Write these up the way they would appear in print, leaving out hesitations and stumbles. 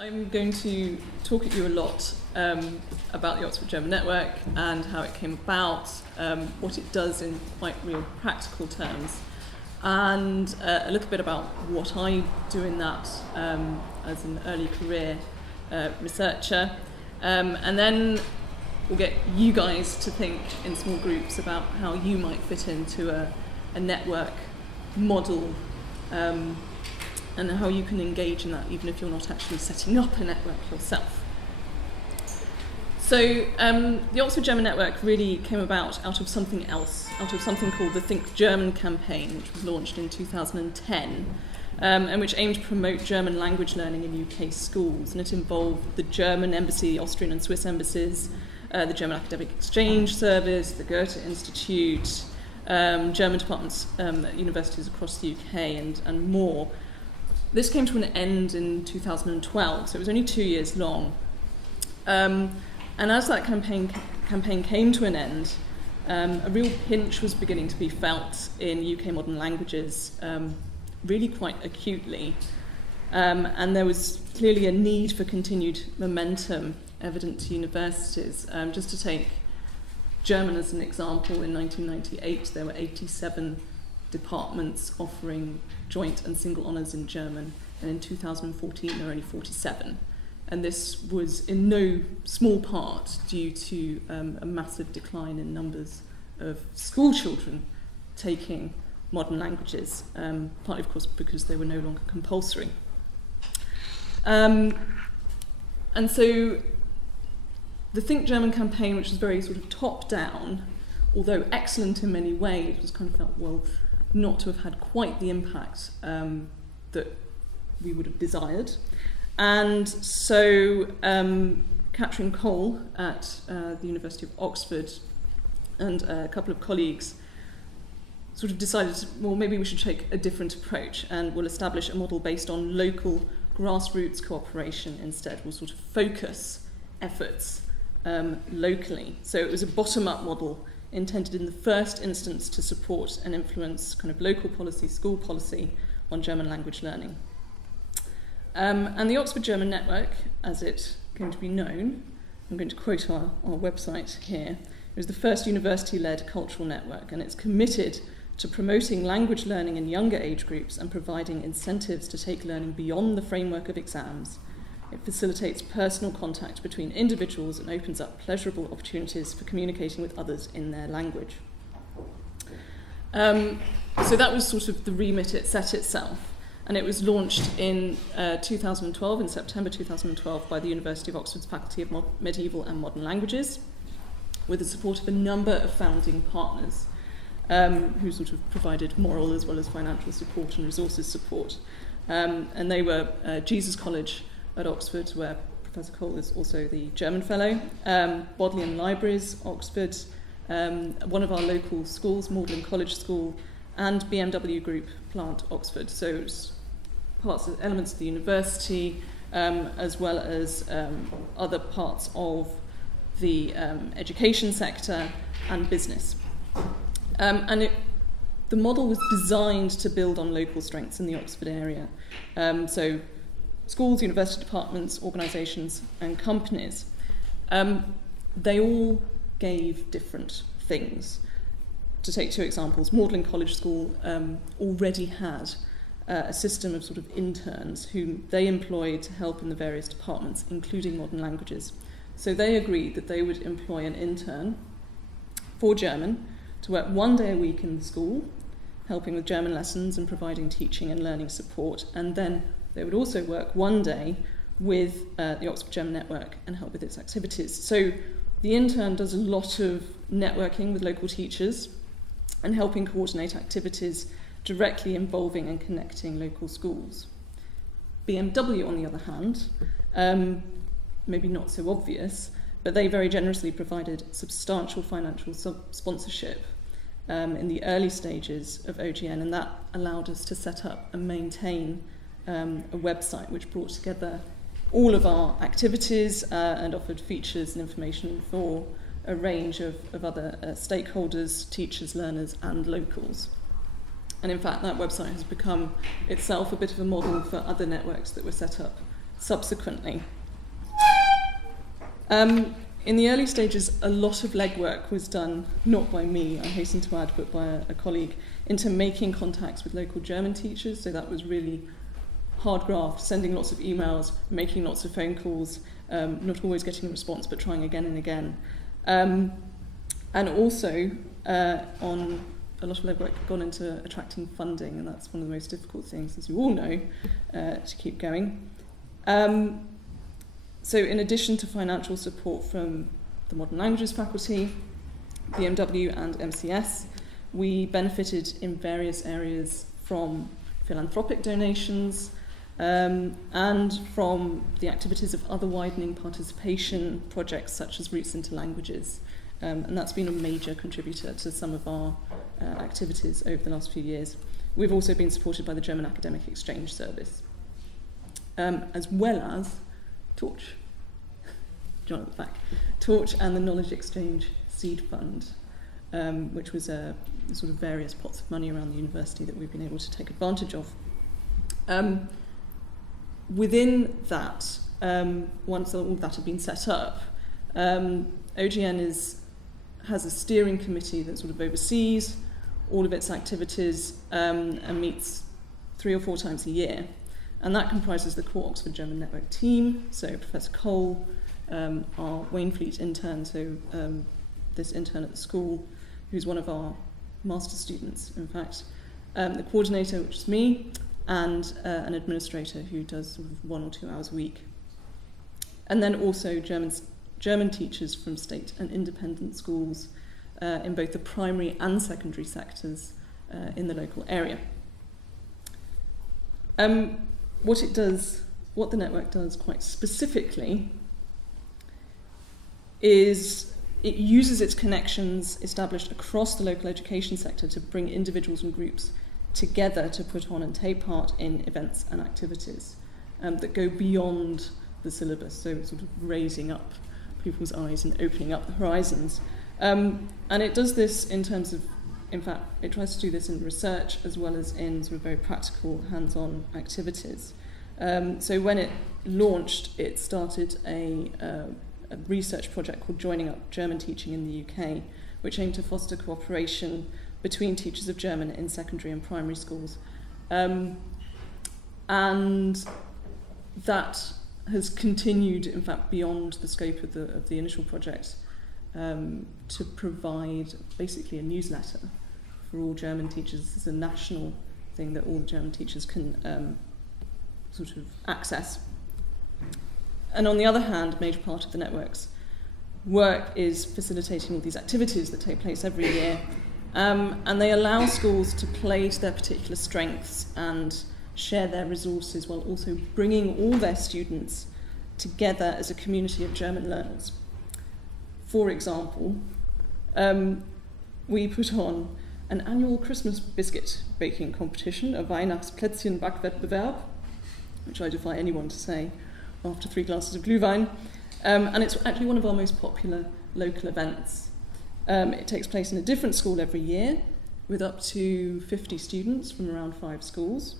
I'm going to talk at you a lot about the Oxford German Network and how it came about, what it does in quite real practical terms, and a little bit about what I do in that as an early career researcher. And then we'll get you guys to think in small groups about how you might fit into a network model, and how you can engage in that even if you're not actually setting up a network yourself. So the Oxford German Network really came about out of something else, out of something called the Think German campaign, which was launched in 2010, and which aimed to promote German language learning in UK schools. And it involved the German embassy, Austrian and Swiss embassies, the German Academic Exchange Service, the Goethe Institute, German departments at universities across the UK, and more. This came to an end in 2012, so it was only 2 years long. And as that campaign came to an end, a real pinch was beginning to be felt in UK modern languages, really quite acutely. And there was clearly a need for continued momentum evident to universities. Just to take German as an example, in 1998 there were 87 departments offering joint and single honours in German, and in 2014 there were only 47. And this was in no small part due to a massive decline in numbers of school children taking modern languages, partly of course because they were no longer compulsory. And so the Think German campaign, which was very sort of top-down, although excellent in many ways, was kind of felt, well, not to have had quite the impact that we would have desired. And so Catherine Cole at the University of Oxford and a couple of colleagues sort of decided, well, maybe we should take a different approach and we'll establish a model based on local grassroots cooperation instead. We'll sort of focus efforts locally. So it was a bottom-up model intended in the first instance to support and influence kind of local policy, school policy on German language learning. And the Oxford German Network, as it came to be known, I'm going to quote our website here, it was the first university-led cultural network, and it's committed to promoting language learning in younger age groups and providing incentives to take learning beyond the framework of exams. It facilitates personal contact between individuals and opens up pleasurable opportunities for communicating with others in their language. So that was sort of the remit it set itself, and it was launched in 2012, in September 2012, by the University of Oxford's Faculty of Medieval and Modern Languages, with the support of a number of founding partners who sort of provided moral as well as financial support and resources support. And they were Jesus College at Oxford, where Professor Cole is also the German Fellow, Bodleian Libraries, Oxford, one of our local schools, Magdalene College School, and BMW Group Plant, Oxford. So it's elements of the university, as well as other parts of the education sector and business. The model was designed to build on local strengths in the Oxford area. So schools, university departments, organisations and companies, they all gave different things. To take two examples, Magdalene College School already had a system of sort of interns whom they employed to help in the various departments, including modern languages. So they agreed that they would employ an intern for German to work 1 day a week in the school, helping with German lessons and providing teaching and learning support, and then they would also work 1 day with the Oxford German Network and help with its activities. So the intern does a lot of networking with local teachers and helping coordinate activities directly involving and connecting local schools. BMW, on the other hand, maybe not so obvious, but they very generously provided substantial financial sponsorship in the early stages of OGN, and that allowed us to set up and maintain a website which brought together all of our activities and offered features and information for a range of other stakeholders, teachers, learners and locals. And in fact that website has become itself a bit of a model for other networks that were set up subsequently. In the early stages, a lot of legwork was done, not by me, I hasten to add, but by a colleague, into making contacts with local German teachers. So that was really hard graft, sending lots of emails, making lots of phone calls, not always getting a response, but trying again and again. And also, on a lot of legwork gone into attracting funding, and that's one of the most difficult things, as you all know, to keep going. So in addition to financial support from the Modern Languages faculty, BMW and MCS, we benefited in various areas from philanthropic donations and from the activities of other widening participation projects such as Routes into Languages. And that's been a major contributor to some of our activities over the last few years. We've also been supported by the German Academic Exchange Service, as well as Torch. John at the back. Torch and the Knowledge Exchange Seed Fund, which was a sort of various pots of money around the university that we've been able to take advantage of. Within that, once all that had been set up, OGN has a steering committee that sort of oversees all of its activities and meets 3 or 4 times a year. And that comprises the core Oxford German Network team, so Professor Cole, our Wainfleet intern, so this intern at the school, who's one of our master students, in fact, the coordinator, which is me, and an administrator who does sort of 1 or 2 hours a week. And then also German teachers from state and independent schools in both the primary and secondary sectors in the local area. What the network does quite specifically is it uses its connections established across the local education sector to bring individuals and groups together to put on and take part in events and activities that go beyond the syllabus, so sort of raising up people's eyes and opening up the horizons. And it does this in terms of, in fact, it tries to do this in research as well as in sort of very practical, hands-on activities. So when it launched, it started a research project called Joining Up German Teaching in the UK, which aimed to foster cooperation between teachers of German in secondary and primary schools. And that has continued, in fact, beyond the scope of the initial project to provide basically a newsletter for all German teachers. This is a national thing that all the German teachers can sort of access. And on the other hand, a major part of the network's work is facilitating all these activities that take place every year. And they allow schools to play to their particular strengths and share their resources while also bringing all their students together as a community of German learners. For example, we put on an annual Christmas biscuit baking competition, a Weihnachtsplätzchen-Backwettbewerb, which I defy anyone to say after 3 glasses of Glühwein, and it's actually one of our most popular local events. It takes place in a different school every year, with up to 50 students from around 5 schools.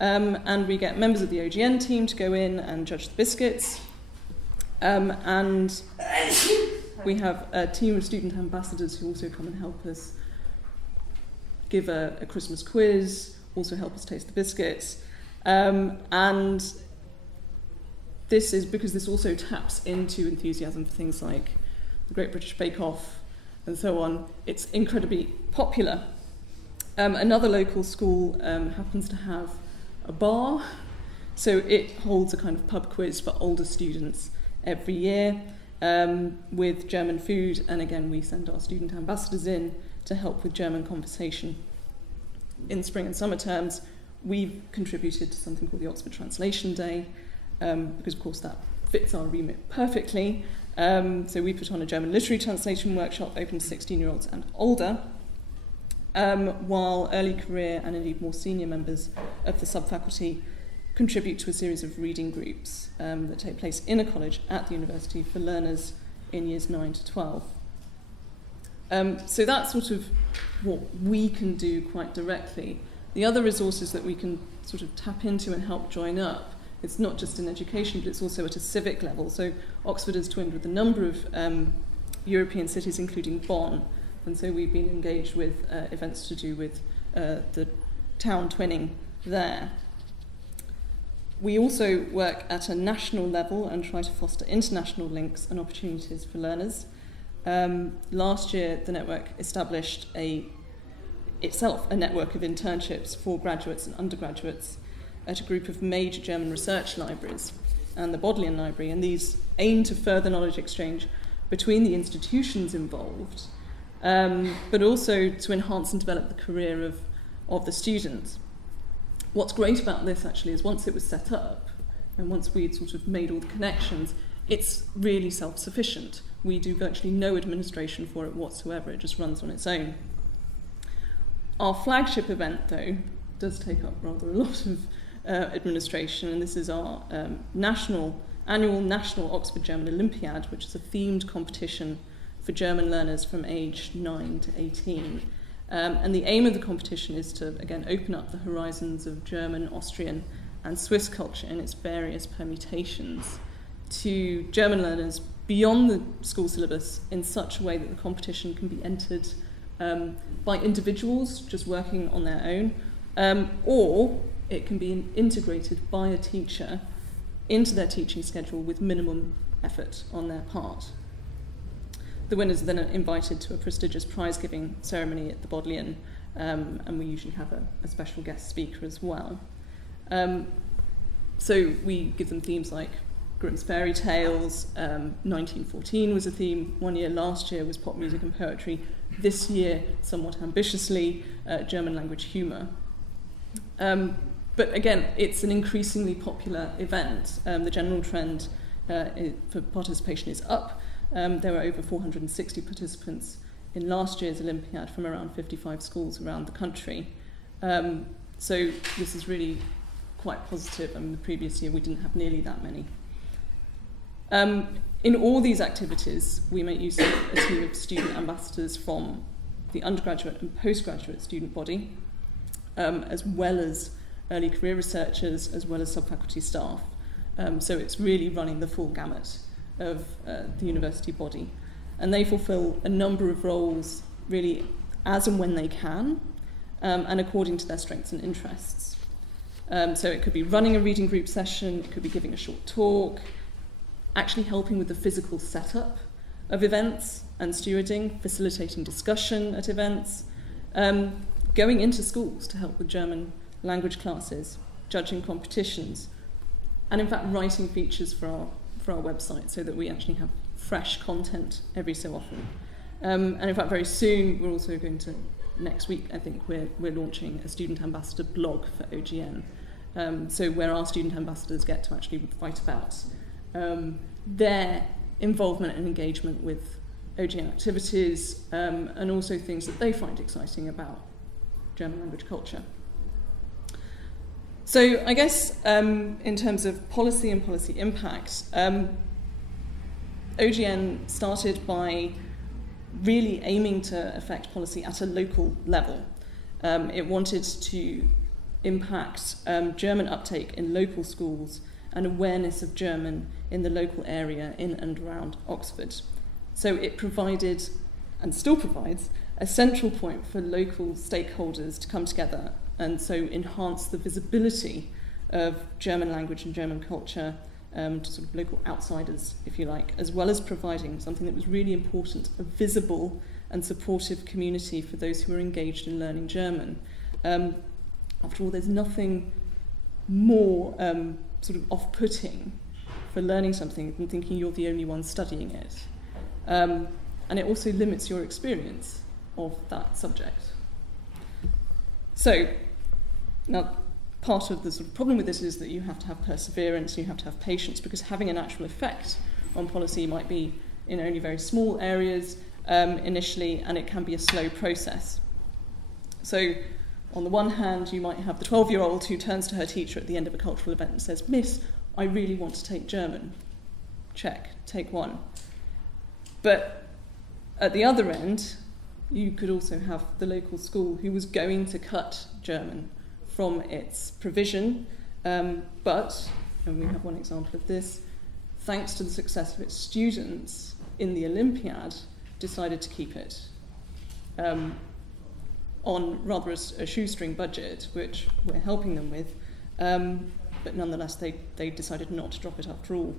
And we get members of the OGN team to go in and judge the biscuits. And we have a team of student ambassadors who also come and help us give a Christmas quiz, also help us taste the biscuits. And this is because this also taps into enthusiasm for things like the Great British Bake Off and so on. It's incredibly popular. Another local school happens to have a bar, so it holds a kind of pub quiz for older students every year with German food, and again we send our student ambassadors in to help with German conversation. In spring and summer terms, we've contributed to something called the Oxford Translation Day, because of course that fits our remit perfectly. So we put on a German literary translation workshop open to 16-year-olds and older, while early career and indeed more senior members of the sub-faculty contribute to a series of reading groups that take place in a college at the university for learners in years 9 to 12. So that's sort of what we can do quite directly. The other resources that we can sort of tap into and help join up it's not just in education, but it's also at a civic level. So Oxford is twinned with a number of European cities, including Bonn, and so we've been engaged with events to do with the town twinning there. We also work at a national level and try to foster international links and opportunities for learners. Last year, the network established itself a network of internships for graduates and undergraduates at a group of major German research libraries and the Bodleian Library, and these aim to further knowledge exchange between the institutions involved, but also to enhance and develop the career of the students. What's great about this actually is once it was set up and once we'd sort of made all the connections, it's really self-sufficient. We do virtually no administration for it whatsoever, it just runs on its own. Our flagship event, though, does take up rather a lot of administration, and this is our annual National Oxford German Olympiad, which is a themed competition for German learners from age 9 to 18. And the aim of the competition is to, again, open up the horizons of German, Austrian and Swiss culture in its various permutations to German learners beyond the school syllabus in such a way that the competition can be entered by individuals just working on their own, or it can be integrated by a teacher into their teaching schedule with minimum effort on their part. The winners are then invited to a prestigious prize-giving ceremony at the Bodleian, and we usually have a special guest speaker as well. So we give them themes like Grimm's fairy tales, 1914 was a theme, one year, last year was pop music and poetry, this year, somewhat ambitiously, German language humour. But again, it's an increasingly popular event. The general trend for participation is up. There were over 460 participants in last year's Olympiad from around 55 schools around the country. So this is really quite positive. I mean, the previous year we didn't have nearly that many. In all these activities, we make use of a team of student ambassadors from the undergraduate and postgraduate student body, as well as early career researchers, as well as subfaculty staff. So it's really running the full gamut of the university body. And they fulfill a number of roles really as and when they can, and according to their strengths and interests. So it could be running a reading group session, it could be giving a short talk, actually helping with the physical setup of events and stewarding, facilitating discussion at events, going into schools to help with German language classes, judging competitions, and in fact writing features for our website so that we actually have fresh content every so often. And in fact very soon we're also going to, next week I think, we're launching a student ambassador blog for OGN, so where our student ambassadors get to actually write about their involvement and engagement with OGN activities, and also things that they find exciting about German language culture. So I guess in terms of policy and policy impact, OGN started by really aiming to affect policy at a local level. It wanted to impact German uptake in local schools and awareness of German in the local area in and around Oxford. So it provided, and still provides, a central point for local stakeholders to come together and so enhance the visibility of German language and German culture to sort of local outsiders, if you like, as well as providing something that was really important, a visible and supportive community for those who are engaged in learning German. After all, there's nothing more sort of off-putting for learning something than thinking you're the only one studying it. And it also limits your experience of that subject. So, now part of the sort of problem with this is that you have to have perseverance, you have to have patience, because having an actual effect on policy might be in only very small areas initially, and it can be a slow process. So, on the one hand, you might have the 12-year-old who turns to her teacher at the end of a cultural event and says, "Miss, I really want to take German." Check, take one. But at the other end, you could also have the local school who was going to cut German from its provision, but and we have one example of this, thanks to the success of its students in the Olympiad, decided to keep it on rather a shoestring budget, which we're helping them with, but nonetheless they decided not to drop it after all.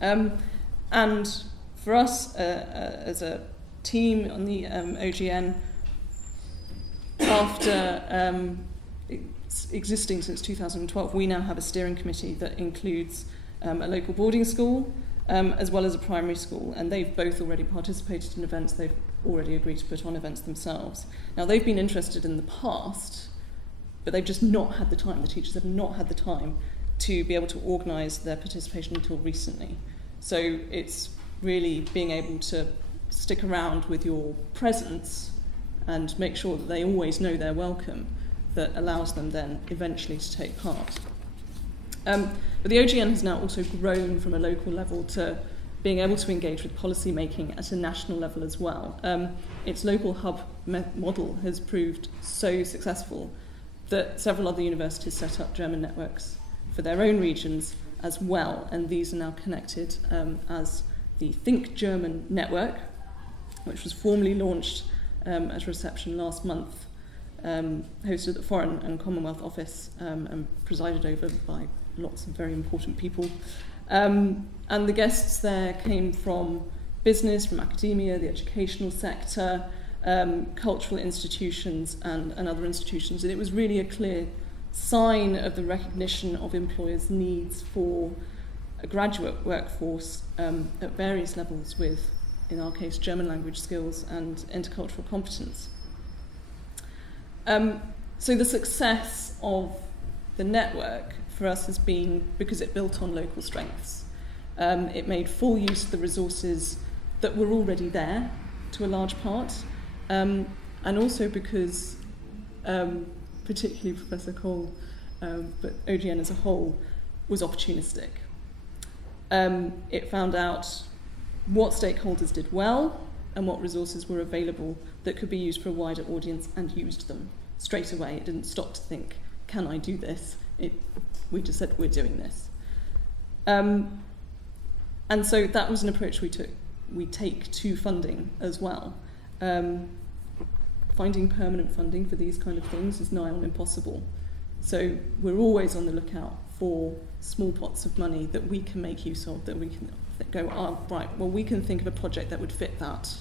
And for us as a team on the OGN, after existing since 2012, we now have a steering committee that includes a local boarding school as well as a primary school, and they've both already participated in events. They've already agreed to put on events themselves. Now, they've been interested in the past, but they've just not had the time. The teachers have not had the time to be able to organise their participation until recently. So it's really being able to stick around with your presence and make sure that they always know they're welcome that allows them then eventually to take part. But the OGN has now also grown from a local level to being able to engage with policy making at a national level as well. Its local hub model has proved so successful that several other universities set up German networks for their own regions as well, and these are now connected as the Think German Network, which was formally launched at a reception last month, hosted at the Foreign and Commonwealth Office and presided over by lots of very important people. And the guests there came from business, from academia, the educational sector, cultural institutions and other institutions. And it was really a clear sign of the recognition of employers' needs for a graduate workforce at various levels with, in our case, German language skills and intercultural competence. So the success of the network for us has been because it built on local strengths. It made full use of the resources that were already there to a large part, and also because, particularly Professor Cole, but OGN as a whole, was opportunistic. It found out what stakeholders did well and what resources were available that could be used for a wider audience, and used them straight away. It didn't stop to think, can I do this? We just said, we're doing this. And so that was an approach we take to funding as well. Finding permanent funding for these kind of things is nigh on impossible. So we're always on the lookout for small pots of money that we can make use of, that we can go, oh, right, well, we can think of a project that would fit that.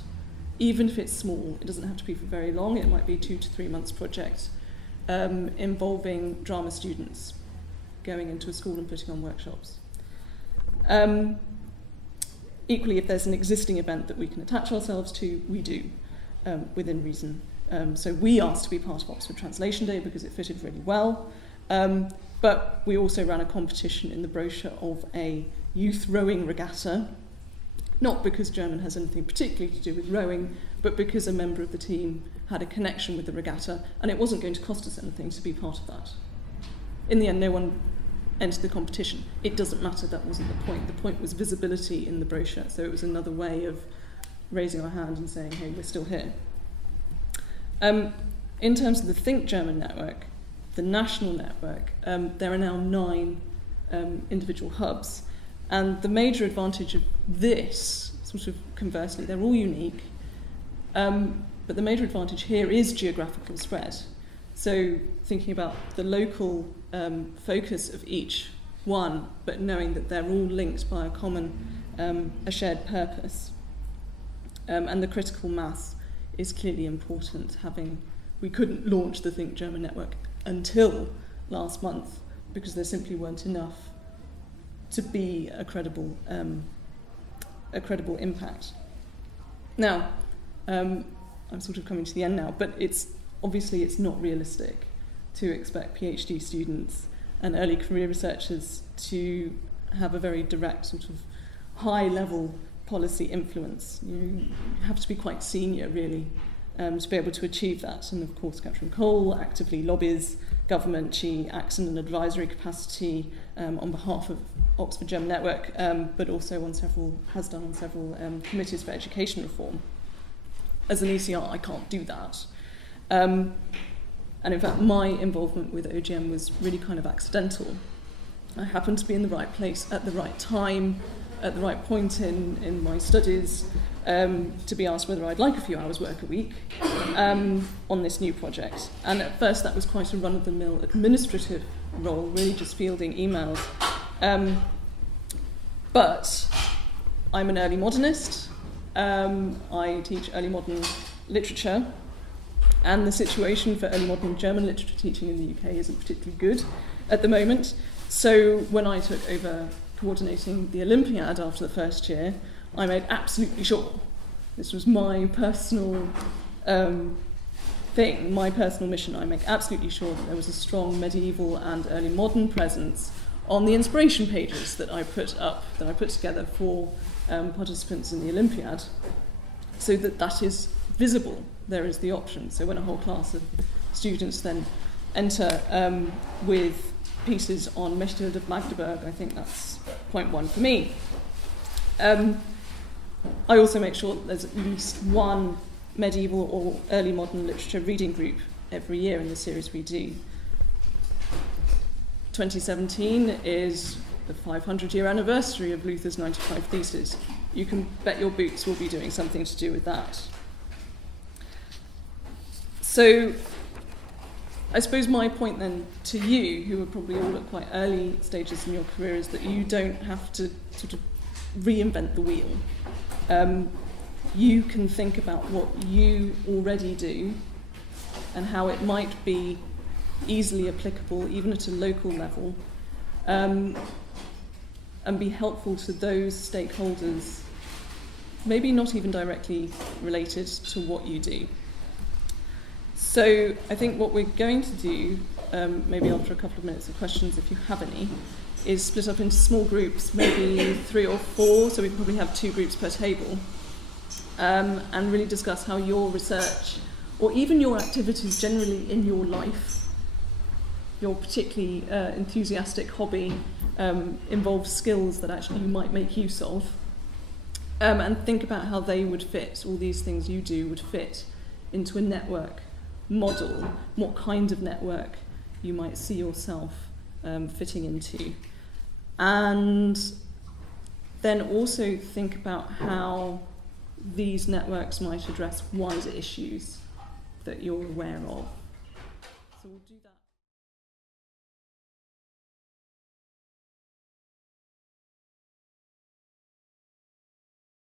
Even if it's small, it doesn't have to be for very long. It might be 2 to 3 months project involving drama students going into a school and putting on workshops. Equally, if there's an existing event that we can attach ourselves to, we do, within reason. So we asked to be part of Oxford Translation Day because it fitted really well. But we also ran a competition in the brochure of a youth rowing regatta, not because German has anything particularly to do with rowing, but because a member of the team had a connection with the regatta, and it wasn't going to cost us anything to be part of that. In the end, no one entered the competition. It doesn't matter, that wasn't the point. The point was visibility in the brochure, so it was another way of raising our hand and saying, hey, we're still here. In terms of the Think German network, the national network, there are now 9 individual hubs. And the major advantage of this, sort of conversely, they're all unique, but the major advantage here is geographical spread. So thinking about the local focus of each one, but knowing that they're all linked by a common, a shared purpose. And the critical mass is clearly important. We couldn't launch the Think German network until last month because there simply weren't enough to be a credible impact. Now, I'm sort of coming to the end now, but obviously it's not realistic to expect PhD students and early career researchers to have a very direct sort of high-level policy influence. You have to be quite senior, really, to be able to achieve that. And of course, Catherine Cole actively lobbies government. She acts in an advisory capacity on behalf of Oxford German Network, but also has done on several committees for education reform. As an ECR, I can't do that. And in fact, my involvement with OGM was really kind of accidental. I happened to be in the right place at the right time, at the right point in my studies, to be asked whether I'd like a few hours work a week on this new project. And at first that was quite a run-of-the-mill administrative role, really just fielding emails. But I'm an early modernist. I teach early modern literature, and the situation for early modern German literature teaching in the UK isn't particularly good at the moment. So when I took over coordinating the Olympiad after the first year, I made absolutely sure, this was my personal thing, my personal mission, I make absolutely sure that there was a strong medieval and early modern presence on the inspiration pages that I put together for participants in the Olympiad, so that is visible. There is the option. So when a whole class of students then enter with pieces on Mechtilde of Magdeburg, I think that's point one for me. I also make sure that there's at least one medieval or early modern literature reading group every year in the series we do. 2017 is the 500-year anniversary of Luther's 95 Theses. You can bet your boots we'll be doing something to do with that. So I suppose my point then to you, who are probably all at quite early stages in your career, is that you don't have to sort of reinvent the wheel. You can think about what you already do and how it might be easily applicable, even at a local level, and be helpful to those stakeholders, maybe not even directly related to what you do. So I think what we're going to do, maybe after a couple of minutes of questions, if you have any, is split up into small groups, maybe 3 or 4, so we probably have 2 groups per table, and really discuss how your research, or even your activities generally in your life, your particularly enthusiastic hobby, involves skills that actually you might make use of, and think about how they would fit, all these things you do would fit into a network model, what kind of network you might see yourself fitting into. And then also think about how these networks might address wider issues that you're aware of. So we'll do that.